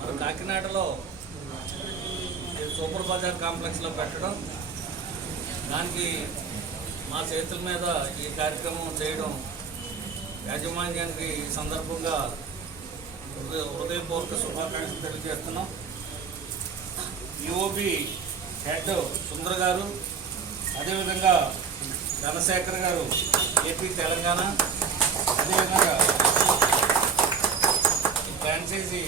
మన కాకినాడలో సూపర్ బజార్ కాంప్లెక్స్లో పెట్టడం, దానికి మా చేతుల మీద ఈ కార్యక్రమం చేయడం యాజమాన్యానికి ఈ సందర్భంగా హృదయపూర్వక శుభాకాంక్షలు తెలియజేస్తున్నాం. యుఓబి హెడ్ సుందర్ గారు, అదేవిధంగా చంద్రశేఖర్ గారు ఏపీ తెలంగాణ, అదేవిధంగా ఫ్రాంచైజీ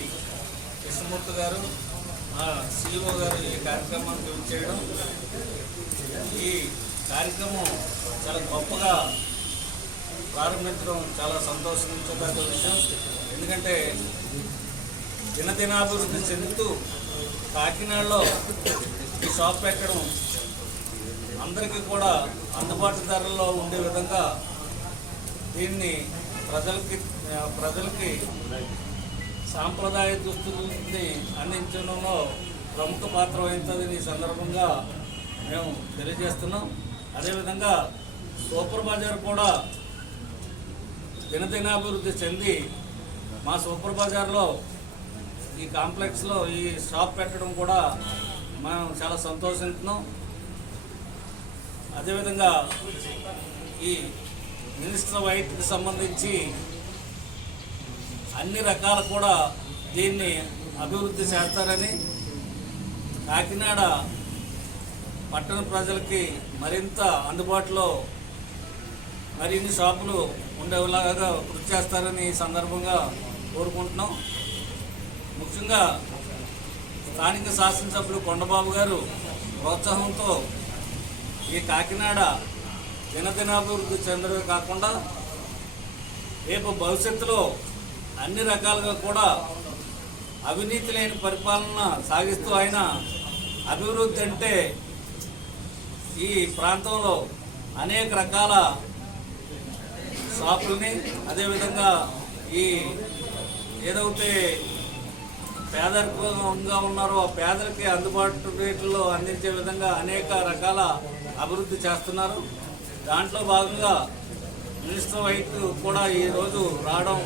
కృష్ణమూర్తి గారు, సిఇఓ గారు ఈ కార్యక్రమాన్ని చేయడం, ఈ కార్యక్రమం చాలా గొప్పగా ప్రారంభించడం చాలా సంతోషించదగ్గ విషయం. ఎందుకంటే దినదినాభివృద్ధి చెందుతూ కాకినాడలో ఈ షాప్ పెట్టడం అందరికీ కూడా అందుబాటు ధరల్లో ఉండే విధంగా దీన్ని ప్రజలకి సాంప్రదాయ దుస్తుల్ని అందించడంలో ప్రముఖ పాత్ర వహించదని ఈ సందర్భంగా మేము తెలియజేస్తున్నాం. అదేవిధంగా సూపర్ బజార్ కూడా దినదినాభివృద్ధి చెంది మా సూపర్ బజార్లో ఈ కాంప్లెక్స్లో ఈ షాప్ పెట్టడం కూడా మనం చాలా సంతోషిస్తున్నాం. అదేవిధంగా ఈ మినిస్టర్ వైట్కి సంబంధించి అన్ని రకాల కూడా దీన్ని అభివృద్ధి చేస్తారని, కాకినాడ పట్టణ ప్రజలకి మరింత అందుబాటులో మరిన్ని షాపులు ఉండేలాగా కృషి చేస్తారని ఈ సందర్భంగా కోరుకుంటున్నాం. ముఖ్యంగా స్థానిక శాసనసభ్యులు కొండబాబు గారు ప్రోత్సాహంతో ఈ కాకినాడ దినదినాభివృద్ధి చెందడమే కాకుండా రేపు భవిష్యత్తులో అన్ని రకాలుగా కూడా అవినీతి లేని పరిపాలన సాగిస్తూ ఆయన అభివృద్ధి అంటే ఈ ప్రాంతంలో అనేక రకాల షాపుల్ని, అదేవిధంగా ఈ ఏదైతే పేదరికంగా ఉన్నారో ఆ పేదలకి అందుబాటు రేట్లలో అందించే విధంగా అనేక రకాల అభివృద్ధి చేస్తున్నారు. దాంట్లో భాగంగా మినిస్టర్ వైట్ కూడా ఈరోజు రావడం